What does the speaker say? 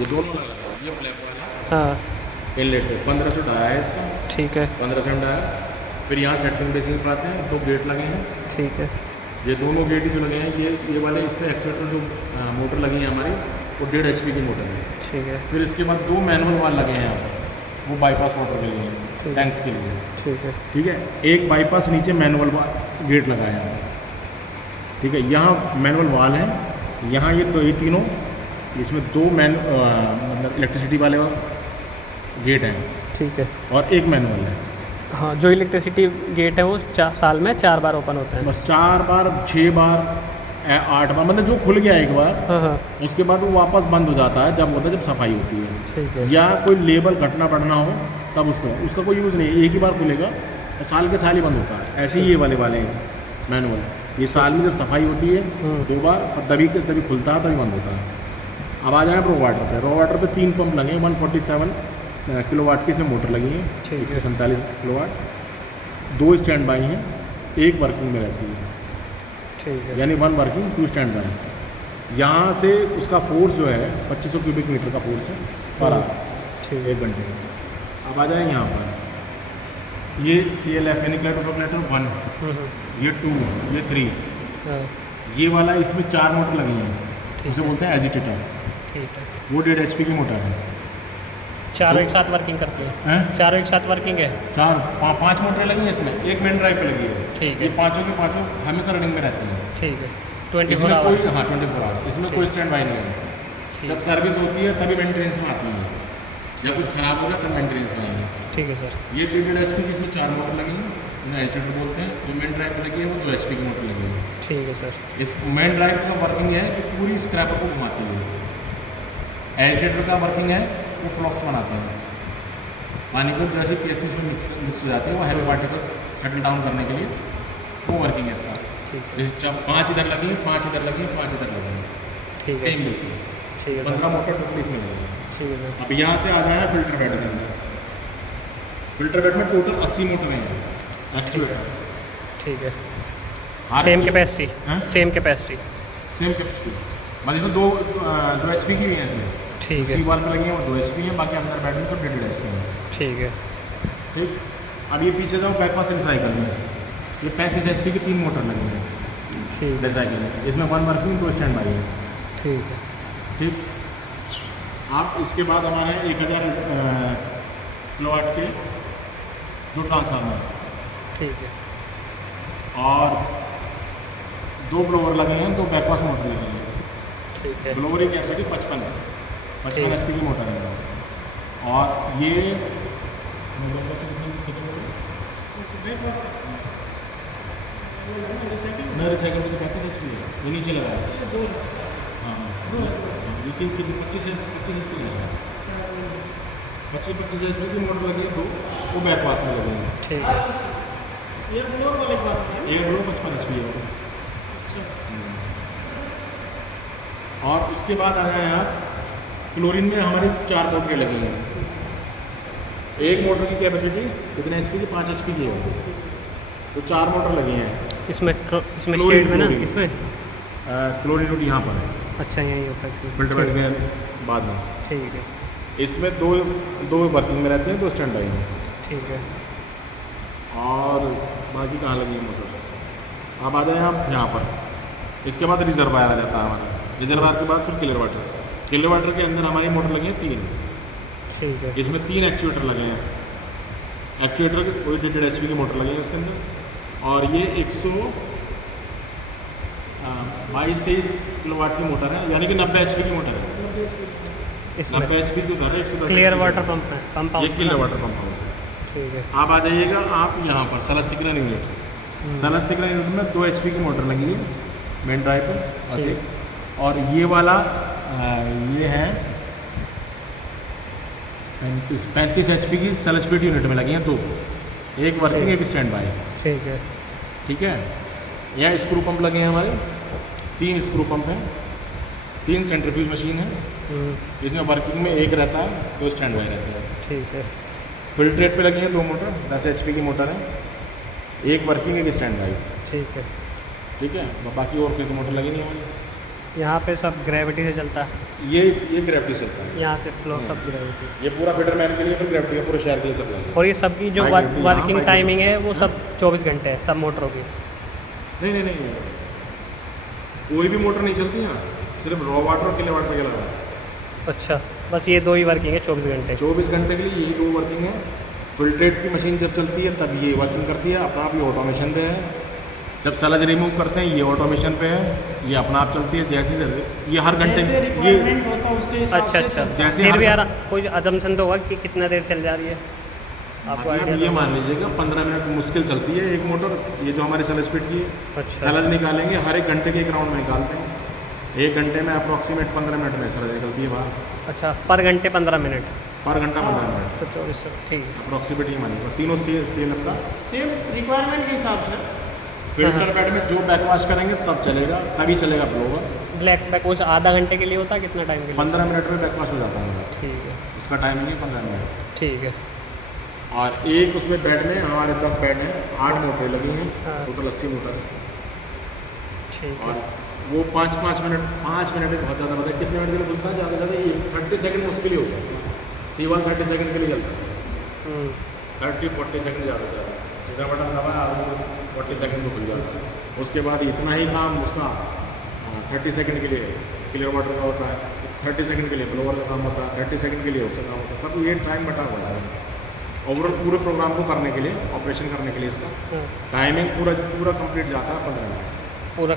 ये दोनों लगा है, ये ब्लैक वाला हाँ इनलेट है, 1500 डाया है इसका, ठीक है 1500 डाया। फिर यहाँ सेटिंग बेसिंग पर आते हैं, 2 गेट लगे हैं। ठीक है ये दोनों गेट जो लगे हैं, ये वाले इस पर एक्चुएटर जो मोटर लगी है हमारी, वो 1.5 HP की मोटर है। ठीक है फिर इसके बाद 2 मैनुअल वाल लगे हैं यहाँ पर, वो बाईपास मोटर के लिए, ठीक। टैंक्स के लिए। ठीक है ठीक है, एक बाईपास नीचे मैनुअल गेट लगा है। ठीक है, यहाँ मैनुअल वाल है, यहाँ ये तीनों, इसमें 2 मतलब इलेक्ट्रिसिटी वाले गेट हैं ठीक है। और एक मैनुअल है। हाँ जो इलेक्ट्रिसिटी गेट है वो साल में 4 बार ओपन होता है। बस 4 बार, 6 बार, 8 बार, मतलब जो खुल गया एक बार, हाँ हाँ उसके बाद वो वापस बंद हो जाता है, जब होता है जब सफाई होती है, ठीक है या कोई लेबल घटना बढ़ना हो तब उसका कोई यूज़ नहीं है, एक ही बार खुलेगा और साल के साल ही बंद होता है। ऐसे ही ये वाले हैं मैनुअल, ये साल में जब सफाई होती है 2 बार, और तभी खुलता है, तभी बंद होता है। अब आ जाए रो वाटर पे। रो वाटर पे 3 पंप लगे हैं, 147 किलोवाट की इसमें मोटर लगी है, ठीक है। 147 किलोवाट। 2 स्टैंड बाई हैं, 1 वर्किंग में रहती है, ठीक है यानी 1 वर्किंग 2 स्टैंड बाई। यहाँ से उसका फोर्स जो है 2500 क्यूबिक मीटर का फोर्स है पर आवर, ठीक है 1 घंटे में। अब आ जाए यहाँ पर, ये CLF यानी कैलकुलेटर 1, ये 2, ये 3, हाँ ये वाला इसमें 4 मोटर लगी हैं, उसे बोलते हैं एजिटेटर। ठीक है। वो 1.5 HP की मोटर है। चारों एक साथ वर्किंग करती है? हैं? चारों एक साथ वर्किंग है? 5 मोटरें लगी हैं इसमें, एक मेन ड्राइव पे लगी है। ठीक है ये पाँचों की पाँचों हमेशा रनिंग में रहती हैं। ठीक है 24 इसमें आवर। कोई 24 आवर्स, इसमें कोई स्टैंड बाई नहीं है। जब सर्विस होती है तभी मेंटेनेंस में आती है, जब कुछ खराब हो गया तब मेंटेनेंस में आएंगे। ठीक है सर। ये 1.5 HP की, इसमें 4 मोटर लगी हैं, इन्हें एजिटेटर बोलते हैं। जो मेन ड्राइव पे लगी है वो 2 HP की मोटर लगी है। ठीक है सर। इस मेन ड्राइव का वर्किंग है कि पूरी स्क्रैपर को घुमाती है। एजिटेटर का वर्किंग है वो फ्लॉक्स बनाते हैं, पानी को जैसे केसेस में मिक्स हो जाते हैं, वो हेवी पार्टिकल्स सेटल डाउन करने के लिए वो वर्किंग है इसका। ठीक है जैसे 5 इधर लगी है, 5 इधर लगी है, 5 इधर लगी है, ठीक है सेम बिल्कुल। ठीक है सर। 15 मोटर टोटल इसमें लगी है। ठीक है सर। अब यहाँ से आ जाए फिल्टर बेड के अंदर। फिल्टर बेड में टोटल 80 मोटर हैं एक्चुएटर। ठीक है हर सेम की- कैपेसिटी? हाँ? Same capacity? सेम कैपेसिटी, मतलब इसमें 2 HP की भी हैं इसमें। ठीक है सी वाल पर लगी हैं वो 2 HP हैं, बाकी अंदर बैठ में सब 1.5 HP हैं। ठीक है ठीक, अब ये पीछे जाओ बैकपास रिसाइकल में, ये 35 HP की 3 मोटर लगी हैं ठीक है रिसाइकल में, इसमें 1 वर्किंग 2 स्टैंड बाई है। ठीक है ठीक, आप इसके बाद हमारे 1000 किलोवाट के 2 ट्रांसफार्मर ठीक है और 2 ब्लोवर लगे हैं, 2 बैकपास मोटर लगी हैं। ठीक है ब्लोवर की कैपेसिटी 55 HP की मोटर है। और ये रिसाइकल तो 35 HP है, ये नीचे लगा है। हाँ ये 25 HP लगा है, 25 HP की मोटर लगी है 2, वो बैकपास में लगे हैं। ठीक है एक ब्लोवर 55 HP है। और उसके बाद आ जाए आप, क्लोरीन में हमारी 4 मोटरें लगी हैं। एक मोटर की कैपेसिटी कितने HP की? 5 HP की है, तो 4 मोटर लगी हैं। इसमें इसमें क्लोरीन, शेड में ना क्लोरीन। इसमें? क्लोरीन रोड यहाँ पर है, अच्छा यही होता है फिल्टर बेड के बाद में। ठीक है इसमें दो वर्किंग में रहते हैं, 2 स्टैंड बाई हैं। ठीक है और बाकी कहाँ लगी है मोटर? अब आ जाए आप यहाँ पर, इसके बाद रिजर्वायर आ जाता है हमारा। रिजर्वायर के बाद फिर किलर वाटर। किलर वाटर के अंदर हमारी मोटर लगी है 3, ठीक है इसमें 3 एक्चुएटर लगे हैं। एक्चुएटर के कोई 1.5 HP की मोटर लगी है इसके अंदर, और ये 122-23 किलोवाट की मोटर है, यानी कि 90 HP की मोटर है। इसमें 90 HP की उधर है, 110 क्लियर HP वाटर पंप है, पंप ये house killer water pump house है। ठीक है आप आ जाइएगा आप यहाँ पर सलस सिग्नल यूनिट। सलस सिग्नल यूनिट में 2 HP की मोटर लगी है मेन ड्राइव पर बस ठीक। एक। और ये वाला ये है 35 HP की सलस स्पीड यूनिट में लगी हैं 2, एक वर्किंग एक स्टैंड बाई। ठीक है ठीक है, यहाँ स्क्रू पंप लगे हैं हमारे, 3 स्क्रू पंप हैं, 3 सेंट्रीफ्यूज मशीन है, इसमें वर्किंग में एक रहता है, 2 स्टैंड बाई रहते हैं। ठीक है फिल्ट्रेट पे लगी हैं 2 मोटर, 10 HP की मोटर है, एक वर्किंग एक स्टैंड बाई। ठीक है ठीक है, बाकी और कोई तो मोटर लगी नहीं हमारी। यहाँ पे सब ग्रेविटी से चलता है, ये ग्रेविटी से चलता है। यहाँ से फ्लो सब ग्रेविटी। ये पूरा फिटरमैन के लिए फिर ग्रेविटी है, पूरे शहर के लिए सप्लाई है। और ये सबकी जो High gravity, यहाँ वर्किंग high टाइमिंग है वो सब 24 घंटे है सब मोटरों की। नहीं, कोई भी मोटर नहीं चलती यहाँ, सिर्फ रॉ वाटर और किले वाटर के लगा है। अच्छा, बस ये दो ही वर्किंग है 24 घंटे। 24 घंटे के लिए यही दो वर्किंग है। फिल्ट्रेट की मशीन जब चलती है तब ये वर्किंग करती है, अपना आप ये ऑटोमेशन पे है। जब सलज रिमूव करते हैं ये ऑटोमेशन पे है, ये अपना आप चलती है। जैसे ये हर घंटे ये अच्छा, जैसे फिर हर- भी यार कोई अजम्पशन तो होगा कि कितना देर चल जा रही है आपको मतलब आइडिया? ये मान लीजिएगा 15 मिनट मुश्किल चलती है एक मोटर। ये जो हमारे सलज पिट की है, अच्छा, सलज निकालेंगे हर एक घंटे के एक राउंड में निकालते हैं। एक घंटे में अप्रॉक्सीमेट 15 मिनट में सलज निकलती है बाहर। अच्छा, पर घंटे 15 मिनट, पर घंटा 15 मिनट तो 24 ठीक है। अप्रॉक्सीमेट ये मानिए। तीनों सेल का सेम रिक्वायरमेंट के हिसाब से। फिल्टर बेड में जो बैक वॉश करेंगे तब चलेगा, तभी चलेगा ब्लोवर। ब्लैक बैक वो आधा घंटे के लिए होता है, कितना टाइम के लिए? 15 मिनट में बैक वॉश हो जाता है, ठीक है, उसका टाइमिंग है 15 मिनट। ठीक है। और एक उसमें बेड में हमारे 10 बेड हैं, 8 मोटरें लगी हैं, हाँ। टोटल 80 मोटर है। ठीक है। और वो 5 मिनट में बहुत ज़्यादा बताया कितने मिनट के लिए खुलता है, ज़्यादा से ज़्यादा ये 30 सेकंड मुश्किल ही होता है। C1 30 सेकंड के लिए चलता है, 30-40 सेकंड ज़्यादा से ज़्यादा। सीधा बटन दबाया आदमी 40 सेकंड में खुल जाता है। उसके बाद इतना ही काम उसका 30 सेकंड के लिए क्लियर वाटर का होता है, 30 सेकंड के लिए ब्लोअर का काम होता है, 30 सेकंड के लिए उसका काम होता है। सब ये टाइम बटा हुआ है ओवरऑल पूरे प्रोग्राम को करने के लिए, ऑपरेशन करने के लिए इसका टाइमिंग पूरा कंप्लीट जाता है 15 मिनट पूरा